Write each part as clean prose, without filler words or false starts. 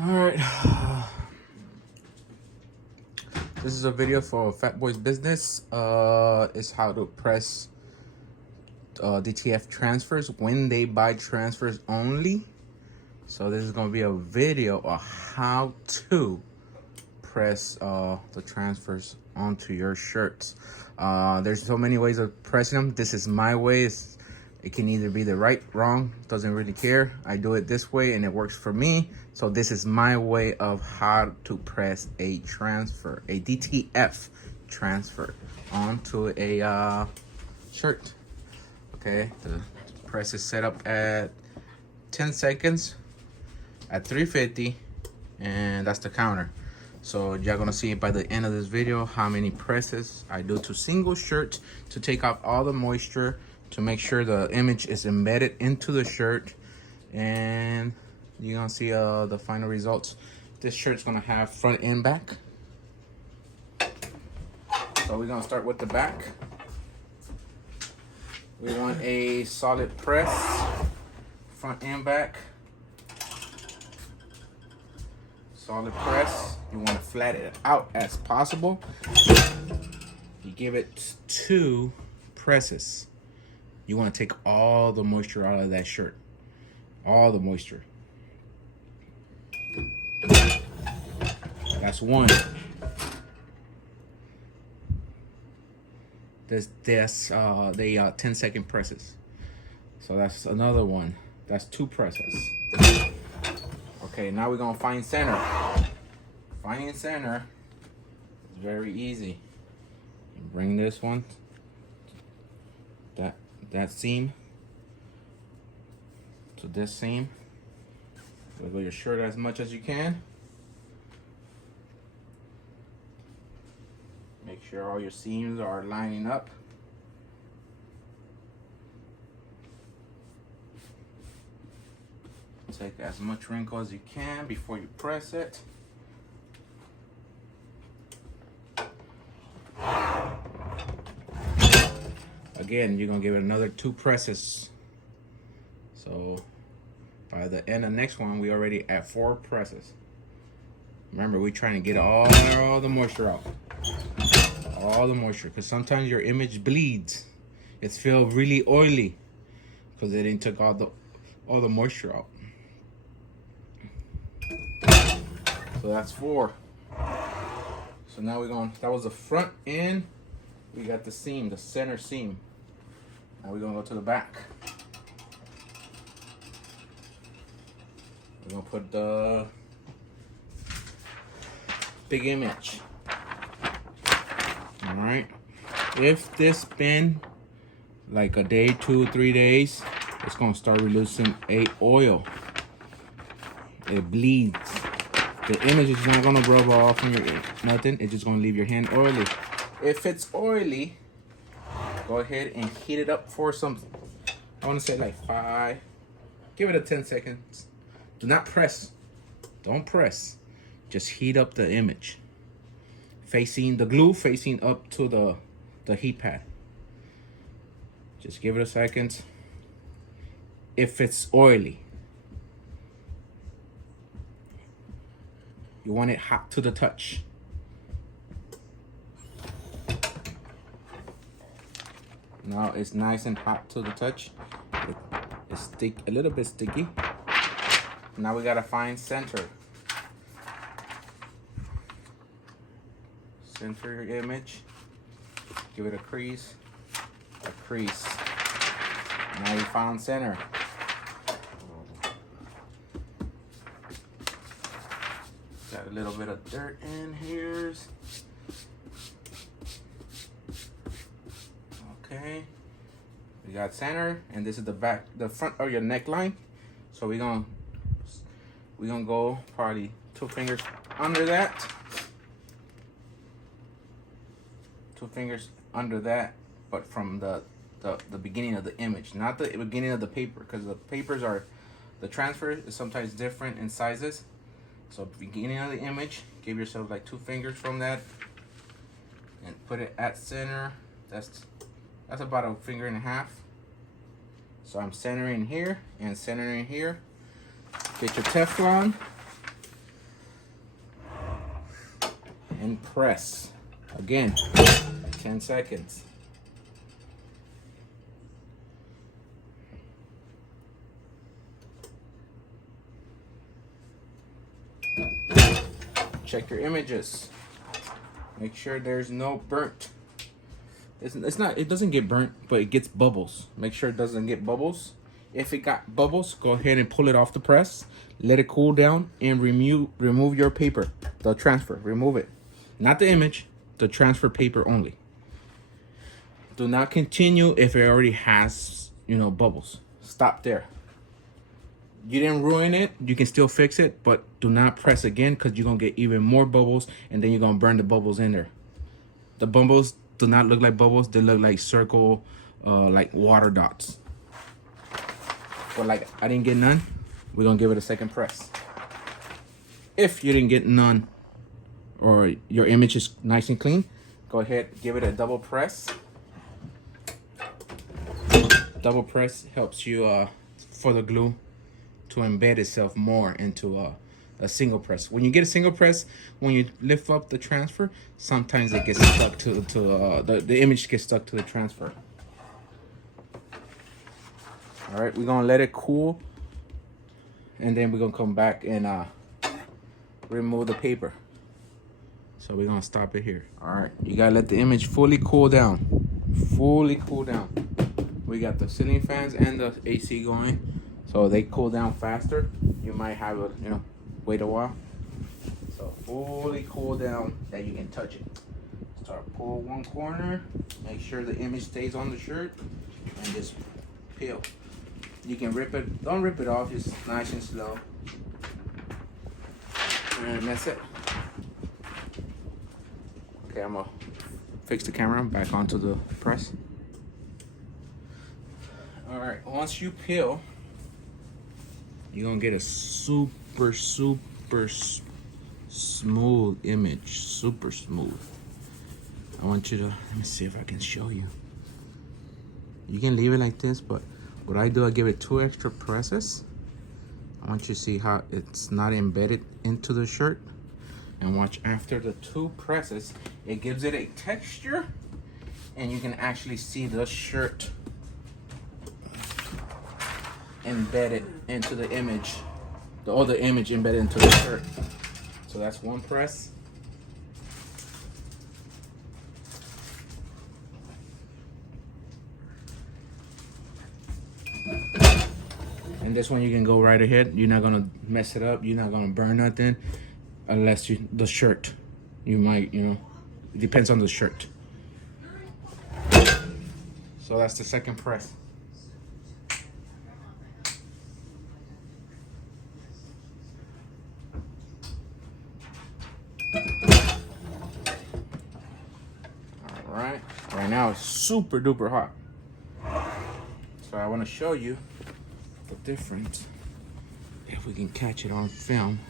All right. This is a video for Fat Boy's Business. It's how to press DTF transfers when they buy transfers only. So this is going to be a video of how to press the transfers onto your shirts. There's so many ways of pressing them. This is my way. It can either be the right, wrong, doesn't really care. I do it this way and it works for me. So this is my way of how to press a transfer, a DTF transfer onto a shirt. Okay, the press is set up at 10 seconds at 350, and that's the counter. So you're gonna see by the end of this video how many presses I do to single shirts to take off all the moisture, to make sure the image is embedded into the shirt, and you're gonna see the final results. This shirt's gonna have front and back. So we're gonna start with the back. We want a solid press, front and back. Solid press. You want to flatten it out as possible. You give it 2 presses. You want to take all the moisture out of that shirt. All the moisture. That's 1. They 10-second presses. So that's another one. That's 2 presses. Okay, now we're gonna find center. Finding center is very easy. You bring this one, that seam to this seam. Wiggle your shirt as much as you can. Make sure all your seams are lining up. Take as much wrinkle as you can before you press it. Again, you're gonna give it another 2 presses. So by the end of the next one, we already at 4 presses. Remember, we're trying to get all the moisture out. All the moisture, because sometimes your image bleeds. It's feel really oily because they didn't took all the moisture out. So that's 4. So now that was the front end. We got the seam, the center seam. Now we're gonna go to the back. We're gonna put the big image. All right. If this been like a day, 2, 3 days, it's gonna start releasing oil. It bleeds. The image is not gonna rub off on your nothing. It's just gonna leave your hand oily. If it's oily, go ahead and heat it up for some. I want to say like 5. Give it a 10 seconds. Do not press. Don't press. Just heat up the image. Facing the glue, facing up to the heat pad. Just give it a second. If it's oily, you want it hot to the touch. Now it's nice and hot to the touch. It's a little bit sticky. Now we gotta find center. Center your image. Give it a crease. A crease. Now you found center. Got a little bit of dirt in here. Okay. We got center, and this is the front of your neckline. So we're gonna go probably 2 fingers under that. 2 fingers under that, but from the beginning of the image, not the beginning of the paper, because the transfer is sometimes different in sizes. So beginning of the image, give yourself like 2 fingers from that and put it at center. That's about 1.5 fingers. So I'm centering here and centering here. Get your Teflon. and press. Again, 10 seconds. Check your images. Make sure there's no burnt. It's not, it doesn't get burnt, but it gets bubbles. Make sure it doesn't get bubbles. If it got bubbles, go ahead and pull it off the press. Let it cool down and remove your paper, the transfer. Remove it. Not the image, the transfer paper only. Do not continue if it already has, bubbles. Stop there. You didn't ruin it, you can still fix it, but do not press again because you're going to get even more bubbles and then you're going to burn the bubbles in there. The bubbles do not look like bubbles, they look like circle, like water dots. But like I didn't get none, we're going to give it a second press. If you didn't get none or your image is nice and clean, go ahead, give it a double press. Double press helps you for the glue to embed itself more into a single press. When you get a single press, when you lift up the transfer, sometimes it gets stuck to the image gets stuck to the transfer. All right, we're gonna let it cool, and then we're gonna come back and remove the paper. So we're gonna stop it here. All right, you gotta let the image fully cool down. Fully cool down. We got the ceiling fans and the AC going, so they cool down faster. You might have a, wait a while. So fully cool down that you can touch it. Start pull one corner, make sure the image stays on the shirt, and just peel. You can rip it, don't rip it off, just nice and slow. And that's it. Okay, I'm gonna fix the camera back onto the press. All right, once you peel, you're gonna get a super smooth image, super smooth. I want you to, let me see if I can show you. You can leave it like this, but what I do, I give it 2 extra presses. I want you to see how it's not embedded into the shirt. And watch, after the 2 presses, it gives it a texture, and you can actually see the shirt embedded into the image, the image embedded into the shirt. So that's 1 press. And this one you can go right ahead. You're not gonna mess it up. You're not gonna burn nothing, unless the shirt. You might, it depends on the shirt. So that's the second press. Right now it's super duper hot. So I want to show you the difference. If we can catch it on film.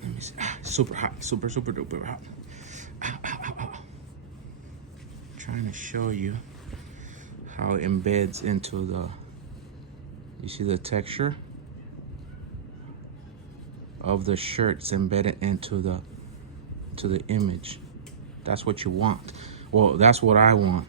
Let me see. Super hot, super duper hot. Trying to show you how it embeds into the, you see the texture of the shirts embedded into the image. That's what you want. Well, that's what I want.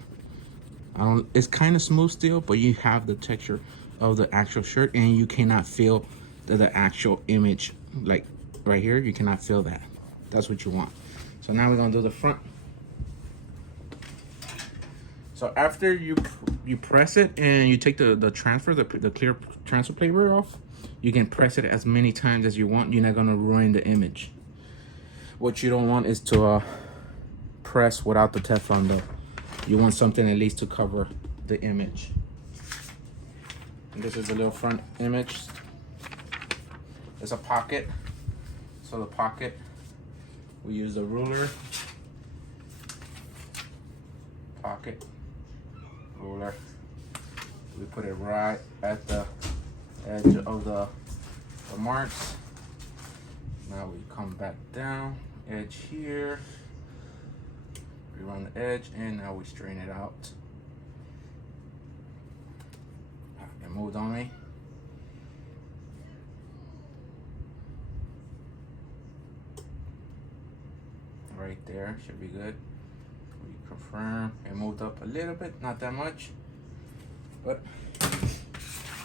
It's kind of smooth still, but you have the texture of the actual shirt, and you cannot feel the actual image, like right here. You cannot feel that. That's what you want. So now we're gonna do the front. So after you press it and you take the transfer, the clear transfer paper off, you can press it as many times as you want. You're not gonna ruin the image. What you don't want is to press without the Teflon though. You want something at least to cover the image. And this is a little front image. There's a pocket. So the pocket, we use a ruler. Pocket, ruler. We put it right at the edge of the marks. Now we come back down, edge here. We run the edge, and now we straighten it out. It moved on me. right there. Should be good. We confirm. It moved up a little bit, not that much. But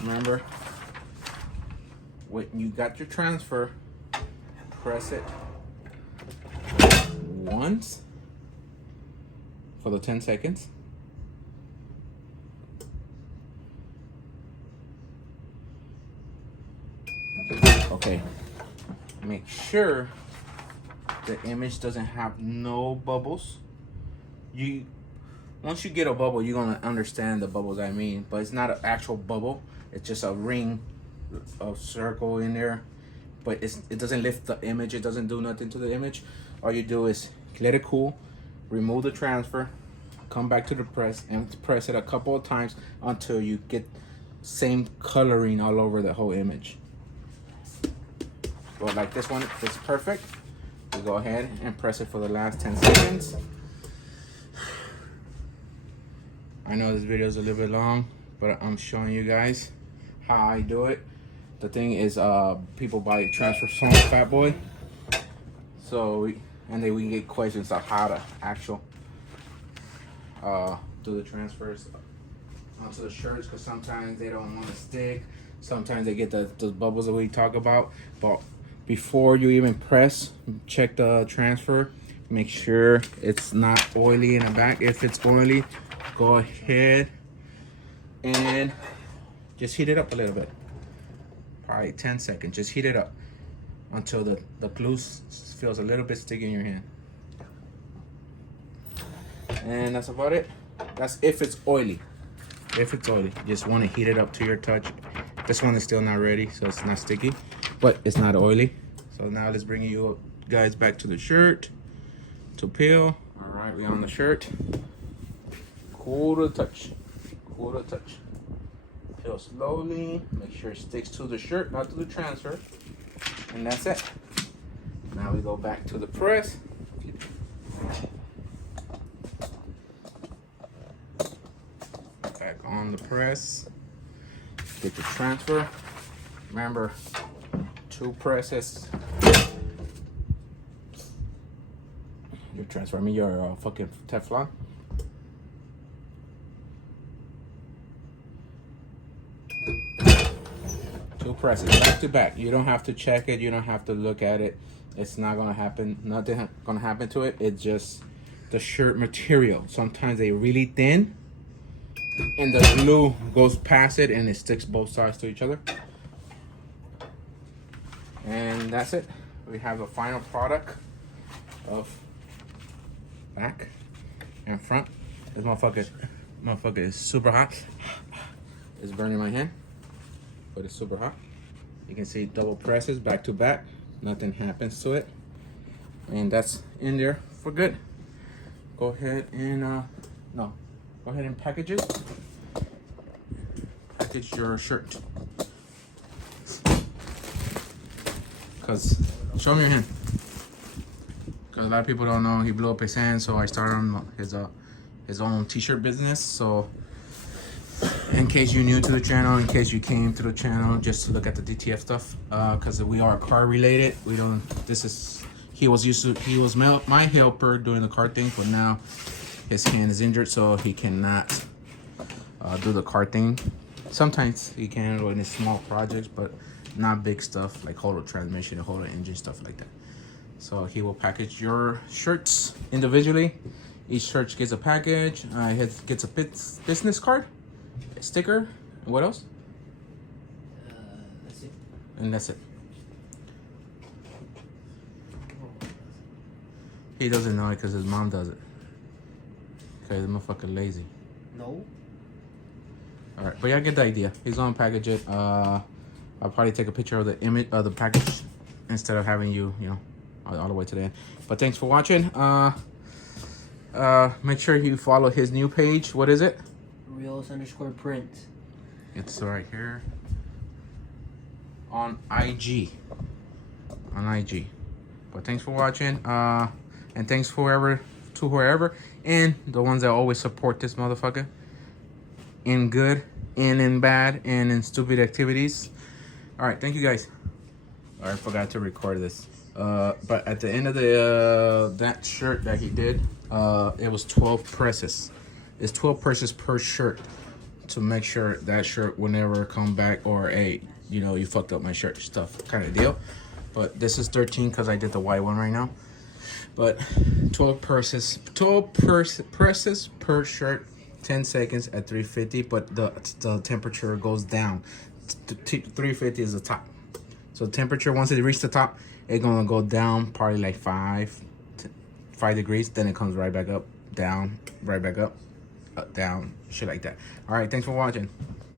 remember, when you got your transfer, press it once for the 10 seconds. Okay, make sure the image doesn't have no bubbles. Once you get a bubble, you're gonna understand the bubbles I mean, but it's not an actual bubble. It's just a ring, a circle in there, but it doesn't lift the image. It doesn't do nothing to the image. All you do is let it cool, remove the transfer, come back to the press, and press it a couple of times until you get same coloring all over the whole image. But like this one, it's perfect. We go ahead and press it for the last 10 seconds. I know this video is a little bit long, but I'm showing you guys how I do it. The thing is, people buy transfers from Fat Boy, so then we get questions on how to actually do the transfers onto the shirts, because sometimes they don't want to stick. Sometimes they get those bubbles that we talk about. But before you even press, check the transfer. Make sure it's not oily in the back. If it's oily, go ahead and just heat it up a little bit. Probably 10 seconds. Just heat it up until the glue feels a little bit sticky in your hand. And that's about it. That's if it's oily. If it's oily, just want to heat it up to your touch. This one is still not ready, so it's not sticky, but it's not oily. So now let's bring you guys back to the shirt to peel. All right, we on the shirt. Cool to touch. Cool to touch. Peel slowly. Make sure it sticks to the shirt, not to the transfer. And that's it. Now we go back to the press. Back on the press. Get the transfer. Remember, 2 presses. Your transfer, I mean your fucking Teflon. Presses back to back. You don't have to check it. You don't have to look at it. It's not gonna happen. Nothing gonna happen to it. It's just the shirt material. Sometimes they're really thin, and the glue goes past it, and it sticks both sides to each other. And that's it. We have the final product of back and front. This motherfucker is super hot. It's burning my hand, but it's super hot. You can see double presses back to back. Nothing happens to it. And that's in there for good. Go ahead and, go ahead and package it. Package your shirt. Cause, show me your hand. Cause a lot of people don't know he blew up his hand, so I started on his own t-shirt business. So in case you're new to the channel, in case you came to the channel just to look at the DTF stuff, because we are car related. We don't. He was my helper doing the car thing, but now his hand is injured, so he cannot do the car thing. Sometimes he can when it's small projects, but not big stuff like hold a transmission, hold an engine, stuff like that. So he will package your shirts individually. Each shirt gets a package. It gets a business card, a sticker, and what else? That's it. And that's it. He doesn't know it because his mom does it. Okay, the motherfucker lazy. No. All right, but yeah, I get the idea. He's gonna package it. I'll probably take a picture of the image of the package instead of having you know, all the way to the end. But thanks for watching. Make sure you follow his new page. What is it? Reels_print. It's right here on IG. On IG. But thanks for watching. And thanks whoever and the ones that always support this motherfucker in good and in bad and in stupid activities. All right, thank you guys. I forgot to record this. But at the end of the that shirt that he did, it was 12 presses. It's 12 presses per shirt to make sure that shirt will never come back, or a you fucked up my shirt stuff kind of deal. But this is 13 because I did the white one right now. But 12 presses per shirt, 10 seconds at 350. But the temperature goes down. 350 is the top. So temperature, once it reaches the top, it's gonna go down probably like 5 degrees. Then it comes right back up, down, right back up, down, shit like that. All right, thanks for watching.